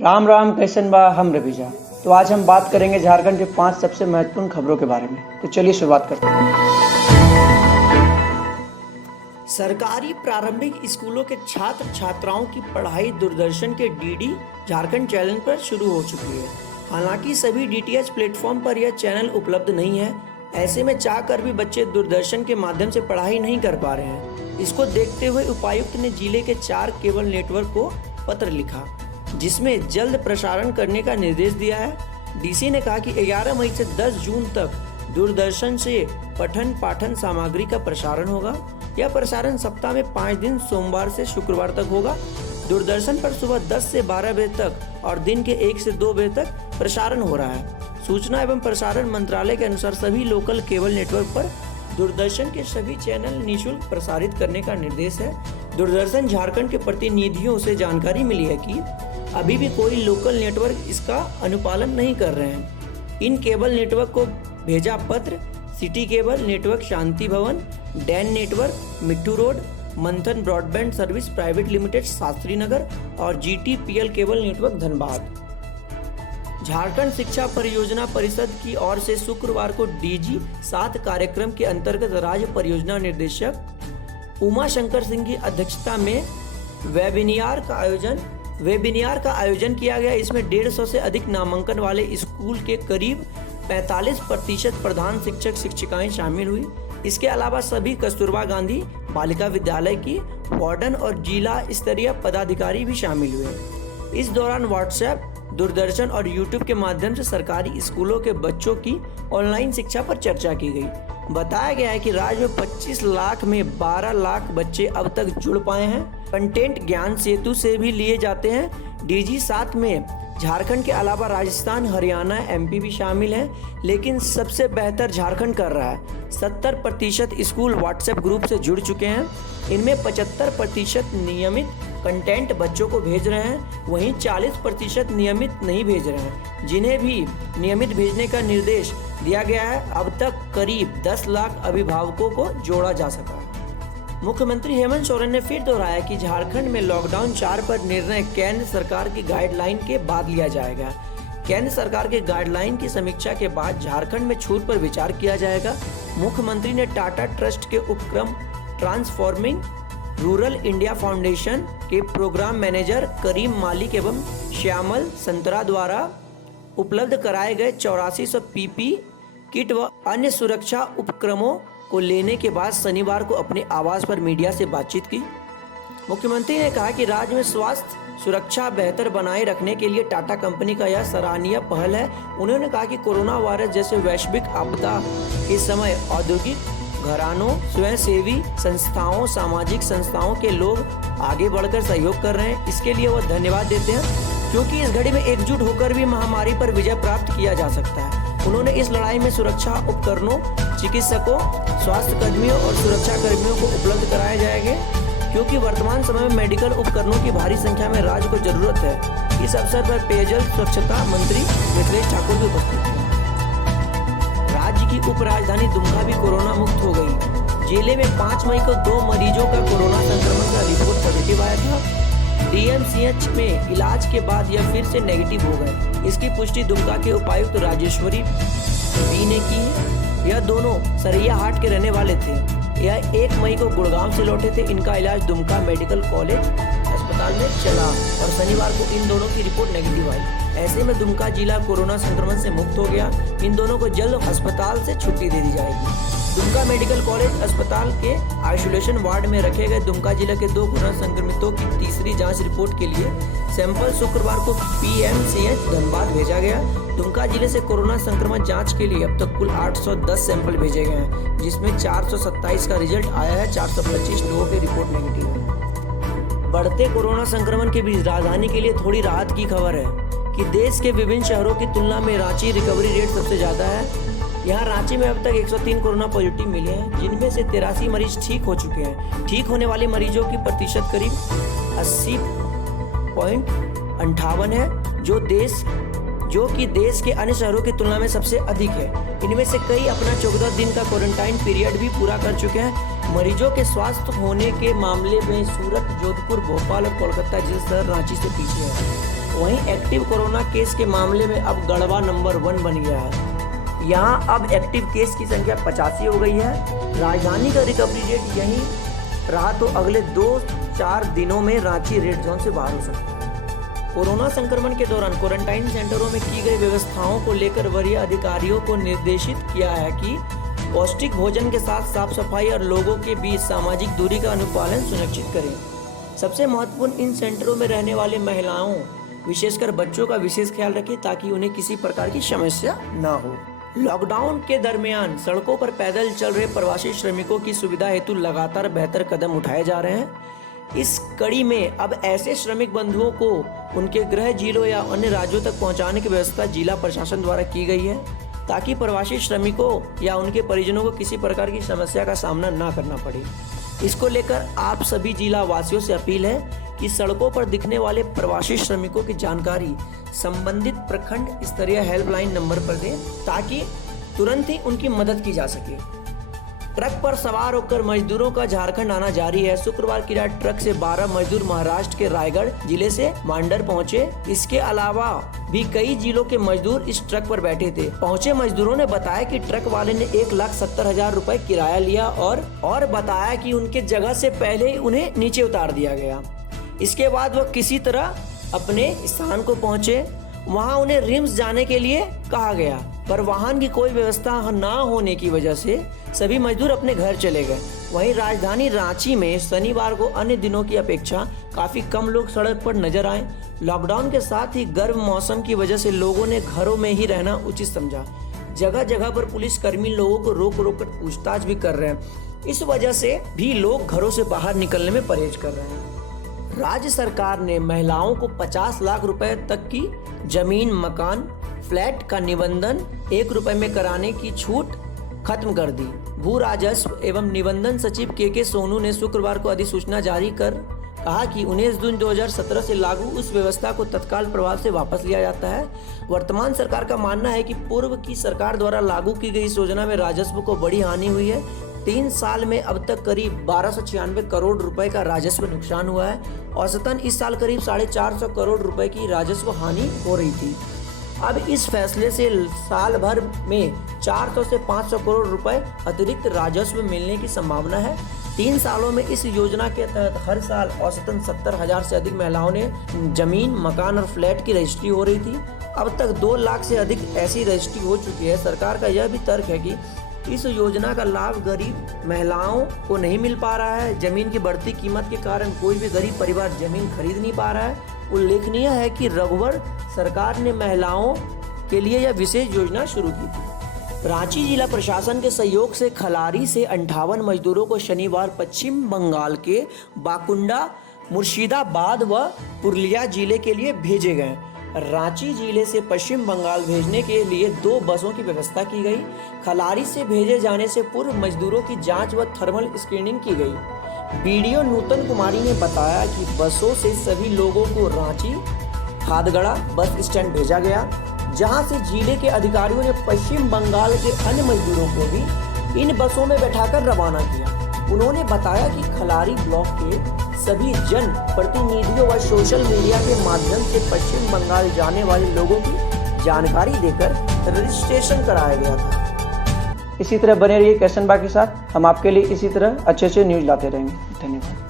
राम राम कैसन बा हम रविजा। तो आज हम बात करेंगे झारखंड के 5 सबसे महत्वपूर्ण खबरों के बारे में। तो चलिए शुरुआत करते हैं। सरकारी प्रारंभिक स्कूलों के छात्र छात्राओं की पढ़ाई दूरदर्शन के डीडी झारखंड चैनल पर शुरू हो चुकी है। हालांकि सभी डीटीएच प्लेटफॉर्म पर यह चैनल उपलब्ध नहीं है। ऐसे में चाहकर भी बच्चे दूरदर्शन के माध्यम से पढ़ाई नहीं कर पा रहे हैं। इसको देखते हुए उपायुक्त ने जिले के 4 केबल नेटवर्क को पत्र लिखा, जिसमें जल्द प्रसारण करने का निर्देश दिया है। डीसी ने कहा कि 11 मई से 10 जून तक दूरदर्शन से पठन पाठन सामग्री का प्रसारण होगा। यह प्रसारण सप्ताह में 5 दिन सोमवार से शुक्रवार तक होगा। दूरदर्शन पर सुबह 10 से 12 बजे तक और दिन के 1 से 2 बजे तक प्रसारण हो रहा है। सूचना एवं प्रसारण मंत्रालय के अनुसार सभी लोकल केबल नेटवर्क पर दूरदर्शन के सभी चैनल निःशुल्क प्रसारित करने का निर्देश है। दूरदर्शन झारखंड के प्रतिनिधियों से जानकारी मिली है कि अभी भी कोई लोकल नेटवर्क इसका अनुपालन नहीं कर रहे हैं। इन केबल नेटवर्क को भेजा पत्र city cable network Shanti Bhavan, Den network Mittu road, Manthan broadband service private limited Shastri Nagar और GTPL cable network Dhanbad. Jharkhand शिक्षा परियोजना परिषद की ओर से शुक्रवार को डीजी 7 कार्यक्रम के अंतर्गत राज्य परियोजना निदेशक उमा शंकर सिंह की अध्यक्षता में वेबिनार का आयोजन किया गया। इसमें 150 से अधिक नामांकन वाले स्कूल के करीब 45% प्रधान शिक्षक शिक्षिकाएं शामिल हुई। इसके अलावा सभी कस्तूरबा गांधी बालिका विद्यालय की वार्डन और जिला स्तरीय पदाधिकारी भी शामिल हुए। इस दौरान व्हाट्सएप, दूरदर्शन और यूट्यूब के माध्यम से सरकारी स्कूलों के बच्चों की ऑनलाइन शिक्षा पर चर्चा की गई। बताया गया है कि राज्य में 25 लाख में 12 लाख बच्चे अब तक जुड़ पाए हैं। कंटेंट ज्ञान सेतु से भी लिए जाते हैं। डीजी 7 में झारखंड के अलावा राजस्थान, हरियाणा, एमपी भी शामिल हैं, लेकिन सबसे बेहतर झारखंड कर रहा है। 70% स्कूल व्हाट्सएप ग्रुप से जुड़ चुके हैं। इनमें 75% नियमित कंटेंट बच्चों को भेज रहे हैं, वहीं 40% नियमित नहीं भेज रहे हैं, जिन्हें भी नियमित भेजने का निर्देश दिया गया है। अब तक करीब 10 लाख अभिभावकों को जोड़ा जा सका है। मुख्यमंत्री हेमंत सोरेन ने फिर दोहराया कि झारखंड में लॉकडाउन 4 पर निर्णय केंद्र सरकार की गाइडलाइन के बाद लिया जाएगा। केंद्र सरकार के गाइडलाइन की समीक्षा के बाद झारखंड में छूट पर विचार किया जाएगा। मुख्यमंत्री ने टाटा ट्रस्ट के उपक्रम ट्रांसफॉर्मिंग रूरल इंडिया फाउंडेशन के प्रोग्राम मैनेजर करीम मालिक एवं श्यामल संतरा द्वारा उपलब्ध कराए गए 8400 पीपी किट व अन्य सुरक्षा उपक्रमों को लेने के बाद शनिवार को अपने आवास पर मीडिया से बातचीत की। मुख्यमंत्री ने कहा कि राज्य में स्वास्थ्य सुरक्षा बेहतर बनाए रखने के लिए टाटा कंपनी का यह सराहनीय पहल है। उन्होंने कहा कि कोरोना वायरस जैसे वैश्विक आपदा के समय औद्योगिक घरानों, स्वयंसेवी संस्थाओं, सामाजिक संस्थाओं के लोग आगे बढ़कर सहयोग कर रहे हैं। इसके लिए वो धन्यवाद देते हैं, क्योंकि इस घड़ी में एकजुट होकर भी महामारी पर विजय प्राप्त किया जा सकता है। उन्होंने इस लड़ाई में सुरक्षा उपकरणों, चिकित्सकों, स्वास्थ्य कर्मियों और सुरक्षा कर्मियों को उपलब्ध कराए जाएंगे, क्योंकि वर्तमान समय में मेडिकल उपकरणों की भारी संख्या में राज्य को जरूरत है। इस अवसर पर पेयजल स्वच्छता मंत्री मिथिलेश ठाकुर भी उपस्थित थे। राज्य की उपराजधानी दुमका भी कोरोना मुक्त हो गई। जिले में 5 मई को 2 मरीजों का कोरोना संक्रमण का रिपोर्ट पॉजिटिव आया था। डीएमसीएच में इलाज के बाद यह फिर से नेगेटिव हो गए। इसकी पुष्टि दुमका के उपायुक्त राजेश्वरी बी ने की है। यह दोनों सरैयाहाट के रहने वाले थे। यह 1 मई को गुड़गांव से लौटे थे। इनका इलाज दुमका मेडिकल कॉलेज अस्पताल में चला और शनिवार को इन दोनों की रिपोर्ट नेगेटिव आई। ऐसे में दुमका जिला कोरोना संक्रमण से मुक्त हो गया। इन दोनों को जल्द अस्पताल से छुट्टी दे दी जाएगी। दुमका मेडिकल कॉलेज अस्पताल के आइसोलेशन वार्ड में रखे गए दुमका जिला के 2 कोरोना संक्रमितों की तीसरी जांच रिपोर्ट के लिए सैंपल शुक्रवार को पीएमसीएच धनबाद भेजा गया। दुमका जिले से कोरोना संक्रमण जांच के लिए अब तक कुल 810 सैंपल भेजे गए हैं, जिसमें 427 का रिजल्ट आया है। 425 लोगों की रिपोर्ट नेगेटिव है। बढ़ते कोरोना संक्रमण के बीच राजधानी के लिए थोड़ी राहत की खबर है कि देश के विभिन्न शहरों की तुलना में रांची रिकवरी रेट सबसे ज्यादा है। यहाँ रांची में अब तक 103 कोरोना पॉजिटिव मिले हैं, जिनमें से 83 मरीज ठीक हो चुके हैं। ठीक होने वाले मरीजों की प्रतिशत करीब 80.58 है, जो कि देश के अन्य शहरों की तुलना में सबसे अधिक है। इनमें से कई अपना 14 दिन का क्वारंटाइन पीरियड भी पूरा कर चुके हैं। मरीजों के स्वस्थ होने के मामले में सूरत, जोधपुर, भोपाल और कोलकाता जैसे शहर रांची से पीछे है। वहीं एक्टिव कोरोना केस के मामले में अब गढ़वा नंबर 1 बन गया है। यहाँ अब एक्टिव केस की संख्या 85 हो गई है। राजधानी का रिकवरी रेट यहीं रहा तो अगले 2-4 दिनों में रांची रेड जोन से बाहर हो सकता है। कोरोना संक्रमण के दौरान क्वारंटाइन सेंटरों में की गई व्यवस्थाओं को लेकर वरीय अधिकारियों को निर्देशित किया है कि पौष्टिक भोजन के साथ साफ सफाई और लोगों के बीच सामाजिक दूरी का अनुपालन सुनिश्चित करें। सबसे महत्वपूर्ण, इन सेंटरों में रहने वाले महिलाओं विशेषकर बच्चों का विशेष ख्याल रखें ताकि उन्हें किसी प्रकार की समस्या ना हो। लॉकडाउन के दरमियान सड़कों पर पैदल चल रहे प्रवासी श्रमिकों की सुविधा हेतु लगातार बेहतर कदम उठाए जा रहे हैं। इस कड़ी में अब ऐसे श्रमिक बंधुओं को उनके गृह जिलों या अन्य राज्यों तक पहुंचाने की व्यवस्था जिला प्रशासन द्वारा की गई है ताकि प्रवासी श्रमिकों या उनके परिजनों को किसी प्रकार की समस्या का सामना ना करना पड़े। इसको लेकर आप सभी जिला वासियों से अपील है कि सड़कों पर दिखने वाले प्रवासी श्रमिकों की जानकारी संबंधित प्रखंड स्तरीय हेल्पलाइन नंबर पर दें ताकि तुरंत ही उनकी मदद की जा सके। ट्रक पर सवार होकर मजदूरों का झारखंड आना जारी है। शुक्रवार की रात ट्रक से 12 मजदूर महाराष्ट्र के रायगढ़ जिले से मांडर पहुंचे। इसके अलावा भी कई जिलों के मजदूर इस ट्रक पर बैठे थे। पहुंचे मजदूरों ने बताया कि ट्रक वाले ने 1,70,000 रुपए किराया लिया और बताया कि उनके जगह से पहले ही उन्हें नीचे उतार दिया गया। इसके बाद वह किसी तरह अपने स्थान को पहुंचे। वहां उन्हें रिम्स जाने के लिए कहा गया, पर वाहन की कोई व्यवस्था न होने की वजह से सभी मजदूर अपने घर चले गए। वहीं राजधानी रांची में शनिवार को अन्य दिनों की अपेक्षा काफी कम लोग सड़क पर नजर आए। लॉकडाउन के साथ ही गर्म मौसम की वजह से लोगों ने घरों में ही रहना उचित समझा। जगह जगह पर पुलिसकर्मी लोगों को रोक कर पूछताछ भी कर रहे हैं। इस वजह से भी लोग घरों से बाहर निकलने में परहेज कर रहे हैं। राज्य सरकार ने महिलाओं को 50 लाख रुपए तक की जमीन, मकान, फ्लैट का निबंधन 1 रुपए में कराने की छूट खत्म कर दी। भू राजस्व एवं निबंधन सचिव के सोनू ने शुक्रवार को अधिसूचना जारी कर कहा कि 19 जून 2017 से लागू उस व्यवस्था को तत्काल प्रभाव से वापस लिया जाता है। वर्तमान सरकार का मानना है कि पूर्व की सरकार द्वारा लागू की गई इस योजना में राजस्व को बड़ी हानि हुई है। 3 साल में अब तक करीब 1296 करोड़ रुपए का राजस्व नुकसान हुआ है। औसतन इस साल करीब 450 करोड़ रुपए की राजस्व हानि हो रही थी। अब इस फैसले से साल भर में 400 से 500 करोड़ रुपए अतिरिक्त राजस्व मिलने की संभावना है। 3 सालों में इस योजना के तहत हर साल औसतन 70,000 से अधिक महिलाओं ने जमीन, मकान और फ्लैट की रजिस्ट्री हो रही थी। अब तक 2 लाख से अधिक ऐसी रजिस्ट्री हो चुकी है। सरकार का यह भी तर्क है कि इस योजना का लाभ गरीब महिलाओं को नहीं मिल पा रहा है। जमीन की बढ़ती कीमत के कारण कोई भी गरीब परिवार जमीन खरीद नहीं पा रहा है। उल्लेखनीय है कि रघुवर सरकार ने महिलाओं के लिए यह विशेष योजना शुरू की थी। रांची जिला प्रशासन के सहयोग से खलारी से 58 मजदूरों को शनिवार पश्चिम बंगाल के बाकुंडा, मुर्शिदाबाद व पुरुलिया जिले के लिए भेजे गए। रांची जिले से पश्चिम बंगाल भेजने के लिए 2 बसों की व्यवस्था की गई। खलारी से भेजे जाने से पूर्व मजदूरों की जांच व थर्मल स्क्रीनिंग की गई। बीडीओ नूतन कुमारी ने बताया कि बसों से सभी लोगों को रांची हाथगढ़ा बस स्टैंड भेजा गया, जहां से जिले के अधिकारियों ने पश्चिम बंगाल के अन्य मजदूरों को भी इन बसों में बैठाकर रवाना किया। उन्होंने बताया कि खलारी ब्लॉक के सभी जन प्रतिनिधियों व सोशल मीडिया के माध्यम से पश्चिम बंगाल जाने वाले लोगों की जानकारी देकर रजिस्ट्रेशन कराया गया था। इसी तरह बने रहिए कैशन बा के साथ। हम आपके लिए इसी तरह अच्छे न्यूज़ लाते रहेंगे। धन्यवाद।